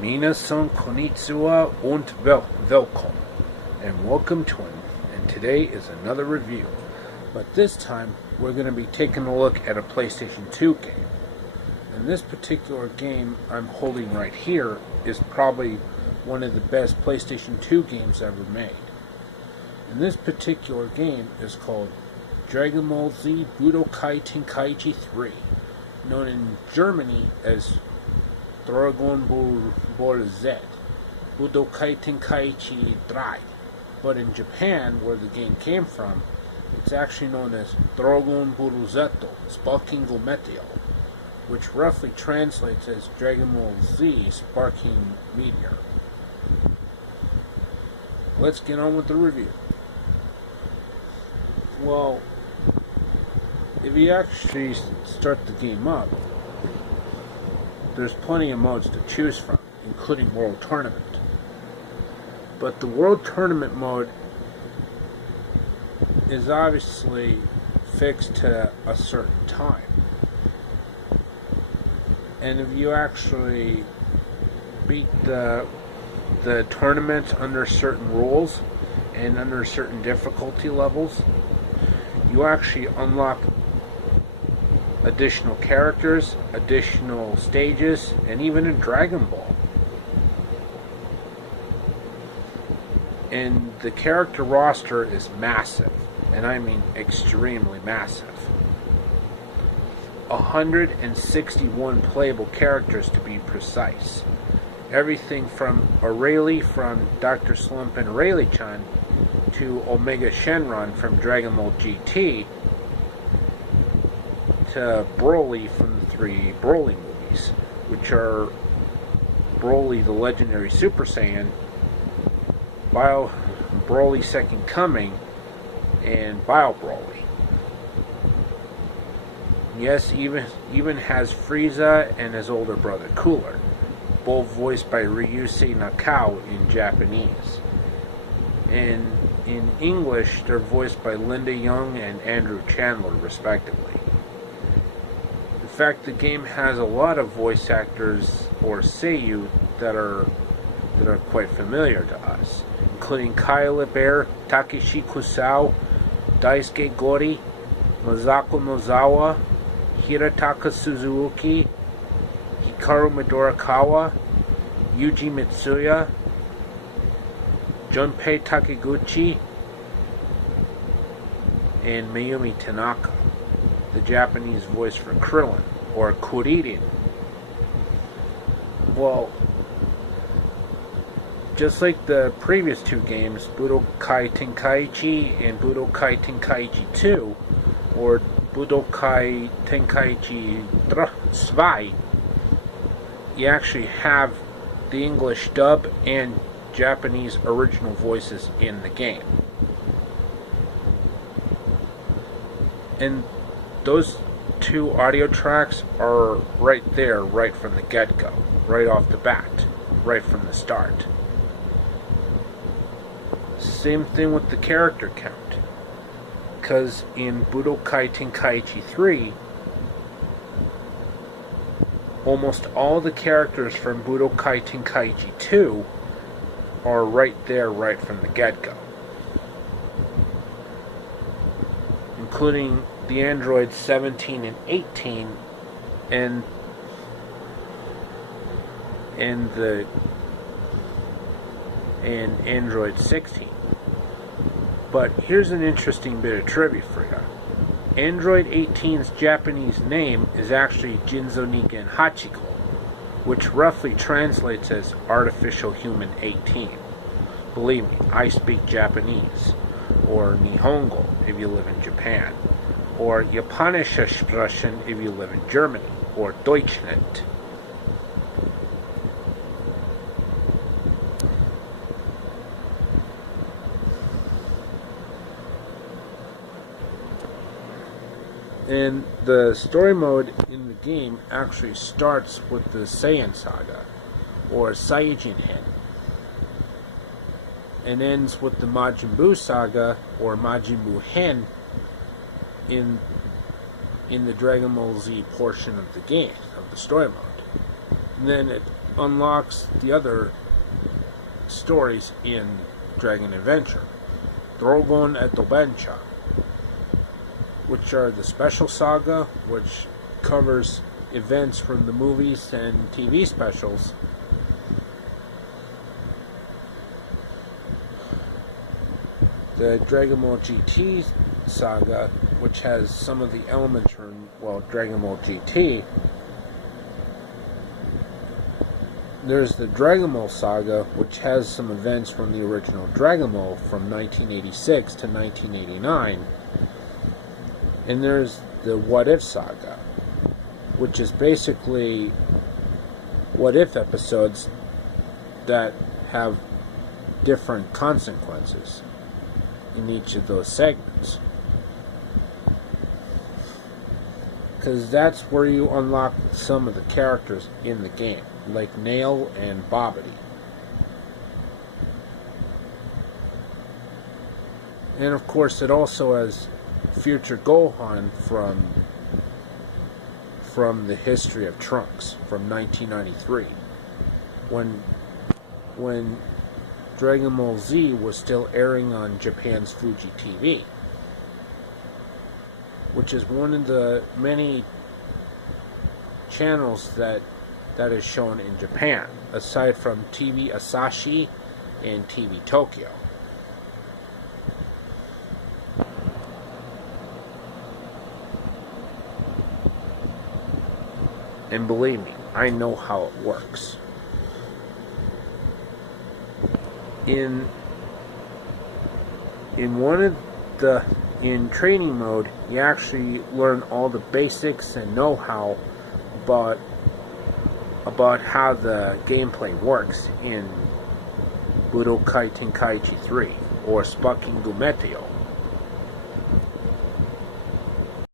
Minasan konnichiwa und welcome, and welcome to it. And today is another review, but this time we're going to be taking a look at a PlayStation 2 game. And this particular game I'm holding right here is probably one of the best PlayStation 2 games ever made. And this particular game is called Dragon Ball Z Budokai Tenkaichi 3, known in Germany as Dragon Ball Z, Budokai Tenkaichi 3. But in Japan, where the game came from, it's actually known as Dragon Ball Z Sparking Meteor, which roughly translates as Dragon Ball Z Sparking Meteor. Let's get on with the review. Well, if you actually start the game up, there's plenty of modes to choose from, including World Tournament. But the World Tournament mode is obviously fixed to a certain time. And if you actually beat the tournament under certain rules and under certain difficulty levels, you actually unlock additional characters, additional stages, and even a Dragon Ball. And the character roster is massive, and I mean extremely massive. 161 playable characters to be precise. Everything from Aurelie from Dr. Slump and Aurelie-chan to Omega Shenron from Dragon Ball GT to Broly from the 3 Broly movies, which are Broly the Legendary Super Saiyan, Broly Second Coming, and Bio Broly. Yes, even has Frieza and his older brother Cooler, both voiced by Ryusei Nakao in Japanese. And in English, they're voiced by Linda Young and Andrew Chandler, respectively. In fact, the game has a lot of voice actors or seiyuu that are quite familiar to us, including Kyle Bear, Takeshi Kusao, Daisuke Gori, Masako Nozawa, Hirataka Suzuki, Hikaru Midorikawa, Yuji Mitsuya, Junpei Takiguchi, and Mayumi Tanaka, the Japanese voice for Krillin, or Kuririn. Well, just like the previous two games, Budokai Tenkaichi and Budokai Tenkaichi 2, or Budokai Tenkaichi 2, you actually have the English dub and Japanese original voices in the game. And those two audio tracks are right there, right from the get-go, right off the bat, right from the start. Same thing with the character count, because in Budokai Tenkaichi 3, almost all the characters from Budokai Tenkaichi 2 are right there, right from the get-go, including the androids 17 and 18 and android 16. But here's an interesting bit of trivia for you. Android 18's Japanese name is actually Jinzo Nigen Hachiko, which roughly translates as Artificial Human 18. Believe me, I speak Japanese, or Nihongo if you live in Japan, or Japanische Sprechen if you live in Germany, or Deutschland. And the story mode in the game actually starts with the Saiyan Saga, or Saiyajin Hen, and ends with the Majin Buu Saga, or Majin Buu Hen, in the Dragon Ball Z portion of the game, of the story mode. And then it unlocks the other stories in Dragon Adventure. Drogon Adventure, which are the special saga, which covers events from the movies and TV specials. The Dragon Ball GT saga, which has some of the elements from, well, Dragon Ball GT. There's the Dragon Ball saga, which has some events from the original Dragon Ball from 1986 to 1989. And there's the What If saga, which is basically what if episodes that have different consequences in each of those segments. Because that's where you unlock some of the characters in the game, like Nail and Bobbity. And of course it also has future Gohan from the history of Trunks from 1993, when Dragon Ball Z was still airing on Japan's Fuji TV, which is one of the many channels that is shown in Japan, aside from TV Asahi and TV Tokyo. And believe me, I know how it works. In training mode, you actually learn all the basics and know-how about how the gameplay works in Budokai Tenkaichi 3 or Sparking Gumeteo.